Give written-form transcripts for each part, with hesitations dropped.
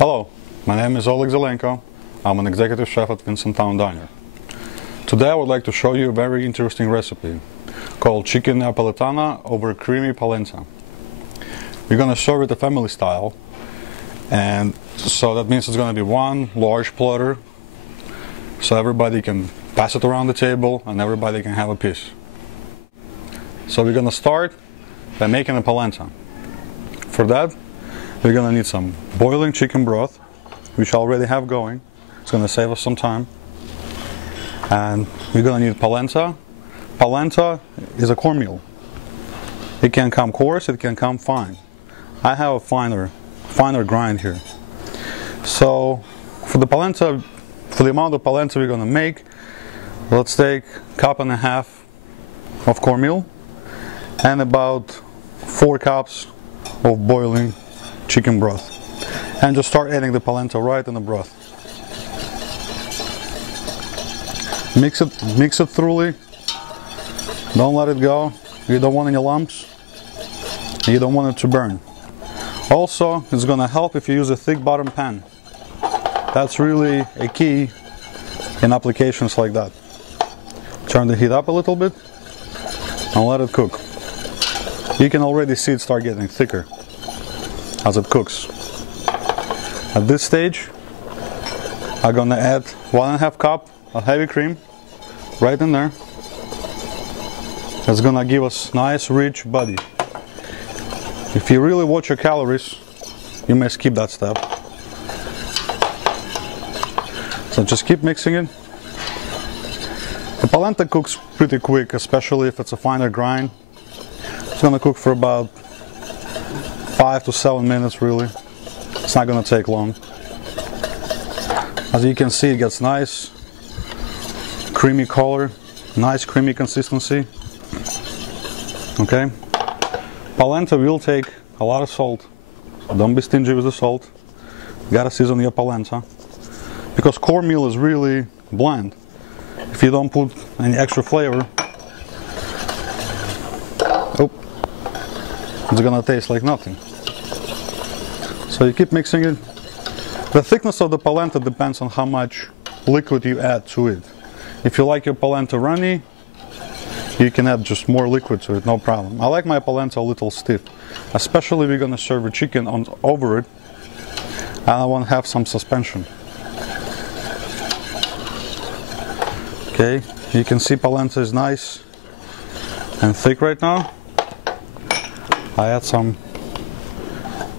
Hello, my name is Oleg. I'm an executive chef at Vincentown Diner. Today I would like to show you a very interesting recipe called Chicken Napolitana over Creamy Polenta. We're going to serve it the family style, and so that means it's going to be one large platter so everybody can pass it around the table and everybody can have a piece. So we're going to start by making a polenta. For that, we're going to need some boiling chicken broth, which I already have going. It's going to save us some time. And we're going to need polenta. Polenta is a cornmeal. It can come coarse, it can come fine. I have a finer grind here. So for the polenta, for the amount of polenta we're going to make, let's take a cup and a half of cornmeal and about 4 cups of boiling chicken broth, and just start adding the polenta right in the broth. Mix it thoroughly. Don't let it go. You don't want any lumps. You don't want it to burn. Also, it's gonna help if you use a thick bottom pan. That's really a key in applications like that. Turn the heat up a little bit and let it cook. You can already see it start getting thicker as it cooks. At this stage, I'm gonna add 1.5 cup of heavy cream right in there. It's gonna give us nice rich body. If you really watch your calories, you may skip that step. So just keep mixing it. The polenta cooks pretty quick, especially if it's a finer grind. It's gonna cook for about 5 to 7 minutes really. It's not gonna take long. As you can see, it gets nice creamy color, nice creamy consistency. Okay. Polenta will take a lot of salt. So don't be stingy with the salt. You gotta season your polenta, because cornmeal is really bland. If you don't put any extra flavor, it's gonna taste like nothing. So you keep mixing it. The thickness of the polenta depends on how much liquid you add to it. If you like your polenta runny, you can add just more liquid to it, no problem. I like my polenta a little stiff, especially if we're gonna serve a chicken over it, and I want to have some suspension. Okay, you can see polenta is nice and thick right now. I add some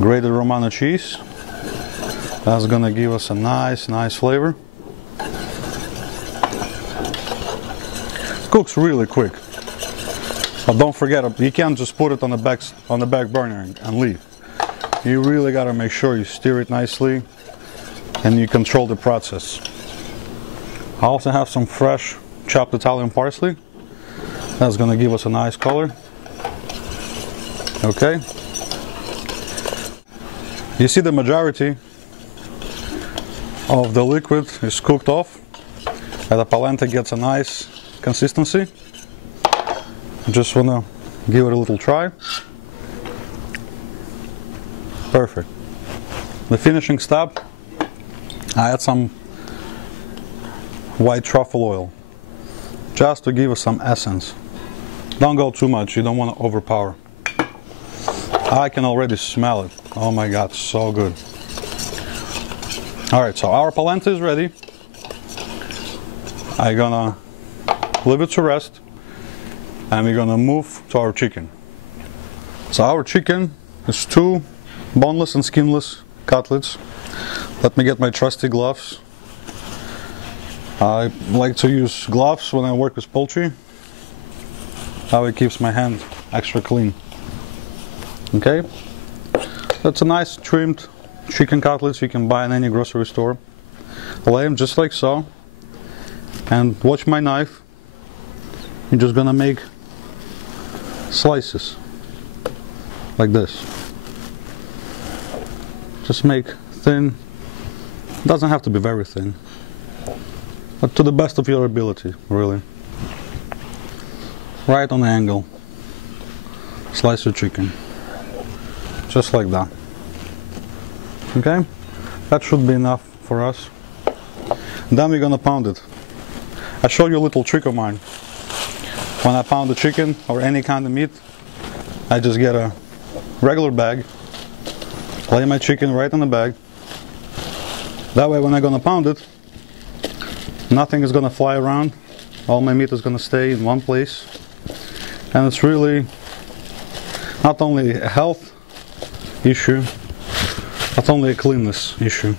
grated Romano cheese. That's gonna give us a nice flavor. Cooks really quick, but don't forget, you can't just put it on the back burner and leave. You really gotta make sure you stir it nicely and you control the process. I also have some fresh chopped Italian parsley. That's gonna give us a nice color. Okay. You see the majority of the liquid is cooked off, and the polenta gets a nice consistency. Just wanna give it a little try. Perfect. The finishing step, I add some white truffle oil, just to give us some essence. Don't go too much, you don't want to overpower. I can already smell it. Oh my god, so good. Alright, so our polenta is ready. I'm gonna leave it to rest, and we're gonna move to our chicken. So our chicken is 2 boneless and skinless cutlets. Let me get my trusty gloves. I like to use gloves when I work with poultry. How it keeps my hand extra clean. Okay, that's a nice trimmed chicken cutlets you can buy in any grocery store. Lay them just like so, and watch my knife. You're just gonna make slices like this. Just make thin. Doesn't have to be very thin, but to the best of your ability, really. Right on the angle. Slice your chicken. Just like that. Okay? That should be enough for us. Then we're gonna pound it. I show you a little trick of mine. When I pound the chicken or any kind of meat, I just get a regular bag, lay my chicken right in the bag. That way when I'm gonna pound it, nothing is gonna fly around. All my meat is gonna stay in one place. And it's really not only a health issue, not only a cleanness issue.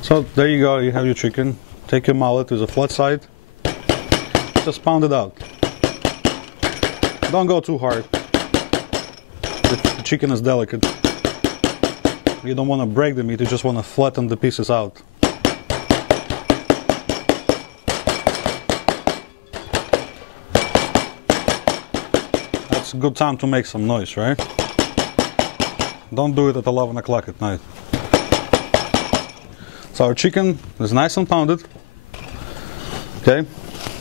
So there you go, you have your chicken. Take your mallet to the flat side, just pound it out. Don't go too hard. The chicken is delicate. You don't want to break the meat, you just want to flatten the pieces out. That's a good time to make some noise, right? Don't do it at 11 o'clock at night. So our chicken is nice and pounded. Okay,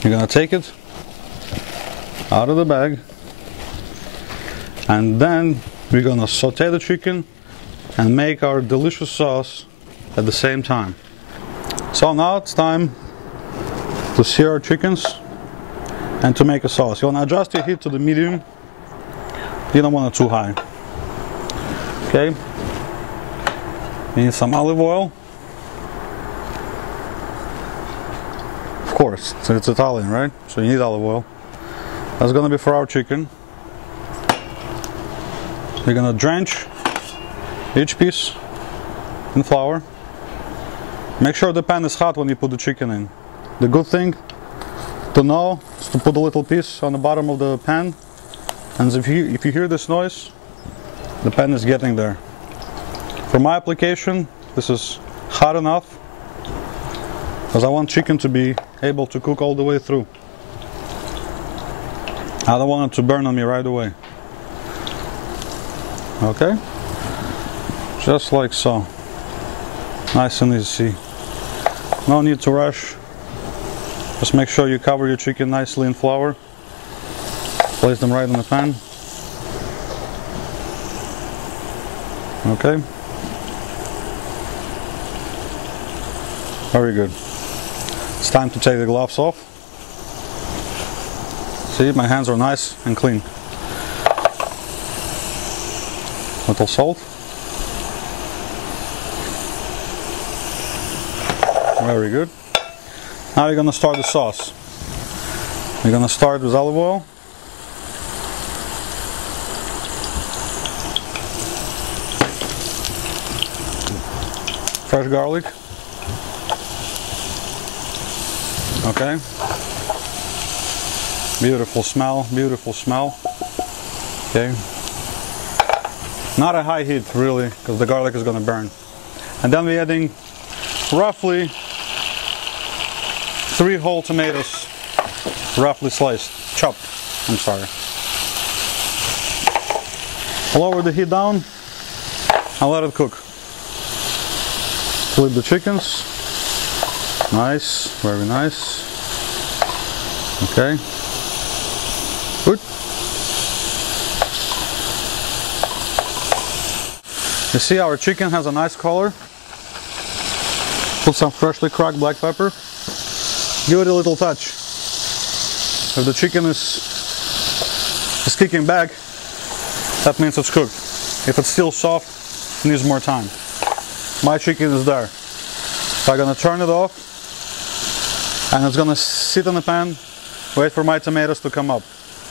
you're gonna take it out of the bag, and then we're gonna saute the chicken and make our delicious sauce at the same time. So now it's time to sear our chickens and to make a sauce. You wanna adjust your heat to the medium. You don't want it too high. Okay, you need some olive oil. Of course, it's Italian, right? So you need olive oil. That's gonna be for our chicken. We're gonna drench each piece in flour. Make sure the pan is hot when you put the chicken in. The good thing to know is to put a little piece on the bottom of the pan, and if you hear this noise, the pan is getting there. For my application, this is hot enough because I want chicken to be able to cook all the way through. I don't want it to burn on me right away. Okay? Just like so. Nice and easy. No need to rush. Just make sure you cover your chicken nicely in flour. Place them right in the pan. Okay? Very good. It's time to take the gloves off. See, my hands are nice and clean. Little salt. Very good. Now we're gonna start the sauce. We're gonna start with olive oil. Fresh garlic. Okay. Beautiful smell, beautiful smell. Okay. Not a high heat really, because the garlic is going to burn. And then we're adding roughly 3 whole tomatoes, roughly sliced, chopped, I'm sorry. Lower the heat down and let it cook. Flip the chickens. Nice, very nice. Okay. Good. You see our chicken has a nice color. Put some freshly cracked black pepper. Give it a little touch. If the chicken is kicking back, that means it's cooked. If it's still soft, it needs more time. My chicken is there. So I'm gonna turn it off and it's gonna sit in the pan, wait for my tomatoes to come up.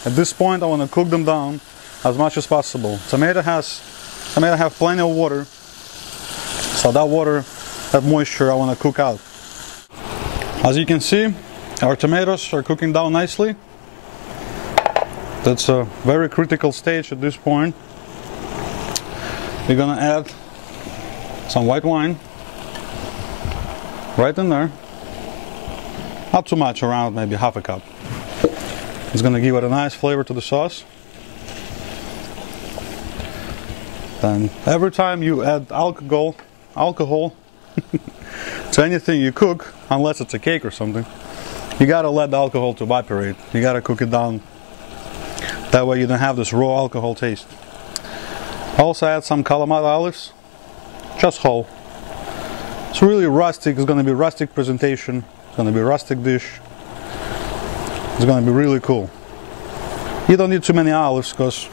At this point I want to cook them down as much as possible. Tomato have plenty of water, so that water, that moisture I want to cook out. As you can see, our tomatoes are cooking down nicely. That's a very critical stage at this point. We're gonna add some white wine right in there. Not too much, around maybe half a cup. It's gonna give it a nice flavor to the sauce. Then every time you add alcohol to anything you cook, unless it's a cake or something, you gotta let the alcohol to evaporate. You gotta cook it down. That way you don't have this raw alcohol taste. Also add some Kalamata olives, just whole. It's really rustic. It's going to be rustic presentation. It's going to be a rustic dish. It's going to be really cool. You don't need too many olives because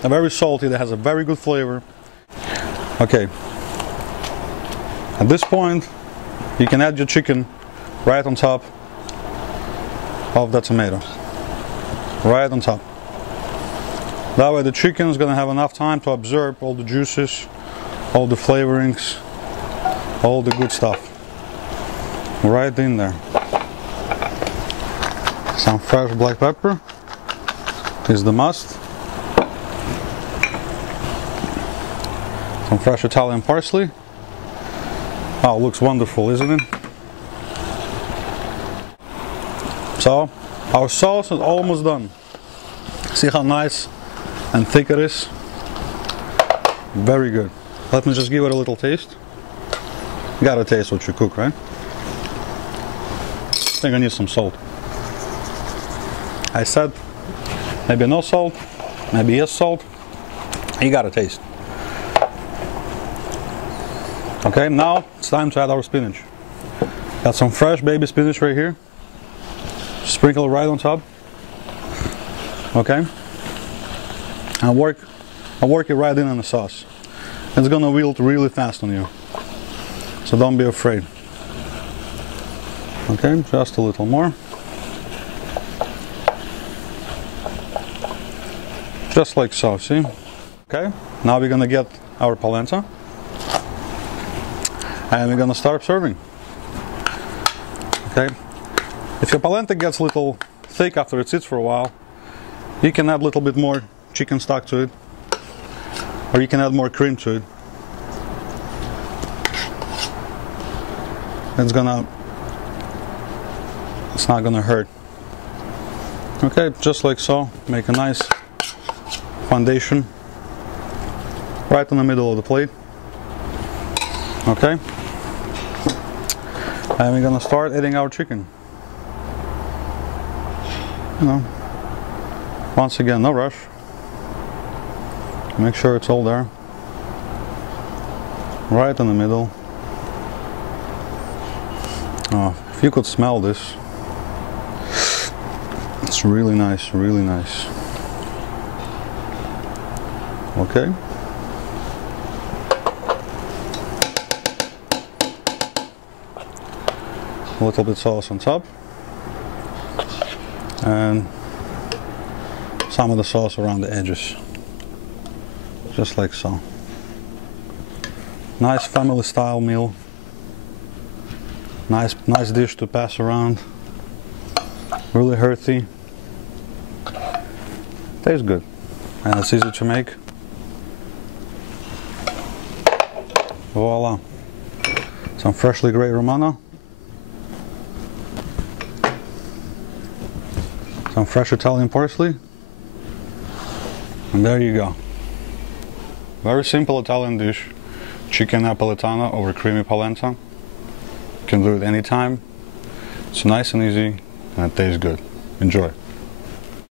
they're very salty. It has a very good flavor. Okay. At this point, you can add your chicken right on top of the tomato. Right on top. That way the chicken is going to have enough time to absorb all the juices, all the flavorings, all the good stuff. Right in there. Some fresh black pepper is the must. Some fresh Italian parsley. Oh, looks wonderful, isn't it? So, our sauce is almost done. See how nice and thick it is? Very good. Let me just give it a little taste. You gotta taste what you cook, right? I think I need some salt. I said maybe no salt, maybe yes salt. You gotta taste. Okay, now it's time to add our spinach. Got some fresh baby spinach right here. Sprinkle it right on top. Okay. And work it right in the sauce. It's gonna wilt really fast on you. So don't be afraid. Okay, just a little more. Just like so, see? Okay, now we're gonna get our polenta. And we're gonna start serving. Okay. If your polenta gets a little thick after it sits for a while, you can add a little bit more chicken stock to it, or you can add more cream to it. It's not gonna hurt. Okay, just like so. Make a nice foundation right in the middle of the plate. Okay, and we're gonna start adding our chicken. You know, once again, no rush. Make sure it's all there. Right in the middle. Oh, if you could smell this. It's really nice, really nice. Okay. A little bit sauce on top. And some of the sauce around the edges. Just like so. Nice family style meal. Nice dish to pass around. Really hearty. Tastes good. And it's easy to make. Voila. Some freshly grated Romano. Some fresh Italian parsley. And there you go. Very simple Italian dish. Chicken Napolitana over creamy polenta. You can do it anytime. It's nice and easy and it tastes good. Enjoy.